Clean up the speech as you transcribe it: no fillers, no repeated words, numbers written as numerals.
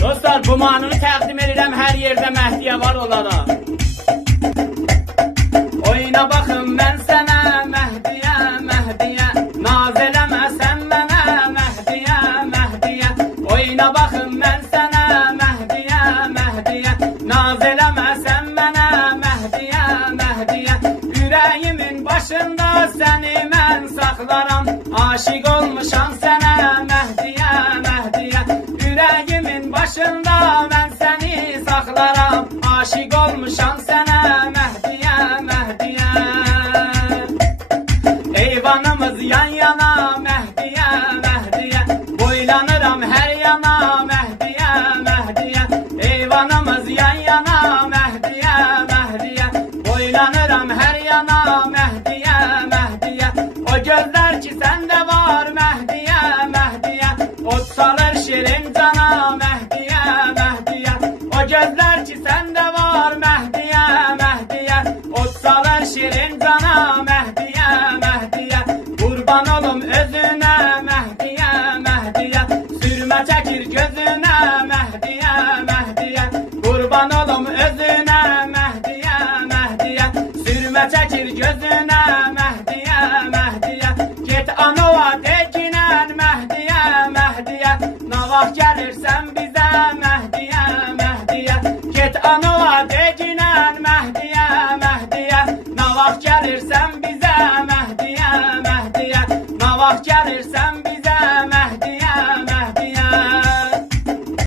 Dostlar, bu mahnını təqdim edirəm hər yerdə Məhdiyə var olaraq. Oyna baxım mən sənə Məhdiyə, Məhdiyə, naz eləməsən mənə Məhdiyə, Məhdiyə. Oyna baxım mən sənə Məhdiyə, Məhdiyə, naz eləməsən mənə Məhdiyə, Məhdiyə. Ürəyimin başında səni mən saxlaram, aşiq olmuşam sənə Məhdiyə, Məhdiyə. Ürəyimin başında mən səni saxlaram, aşiq olmuşam sənə Məhdiyə, Məhdiyə. Eyvanımız yan yana Məhdiyə, Məhdiyə, boylanıram hər yana Məhdiyə, Məhdiyə. Eyvanımız yan yana Məhdiyə, Məhdiyə, boylanıram hər yana Məhdiyə, Məhdiyə. O gözlər ki səndə var Məhdiyə, Məhdiyə, ot salır şirin cana Məhdiyə, Məhdiyə. O gözlər ki səndə var Məhdiyə, Məhdiyə, ot salır şirin cana Məhdiyə, Məhdiyə. Qurban olum özünə Məhdiyə, Məhdiyə, sürmə çəkir gözünə Məhdiyə, Məhdiyə. Qurban olum özünə Məhdiyə, Məhdiyə, sürmə çəkir gözünə Məhdiyə, Məhdiyə. Get anova tekinən Məhdiyə, Məhdiyə, nə vaxt gəlirsən bizə Məhdiyə, Məhdiyə. Get anova tekinən Məhdiyə, Məhdiyə, nə vaxt gəlirsən bizə Məhdiyə, Məhdiyə, nə vaxt gəlirsən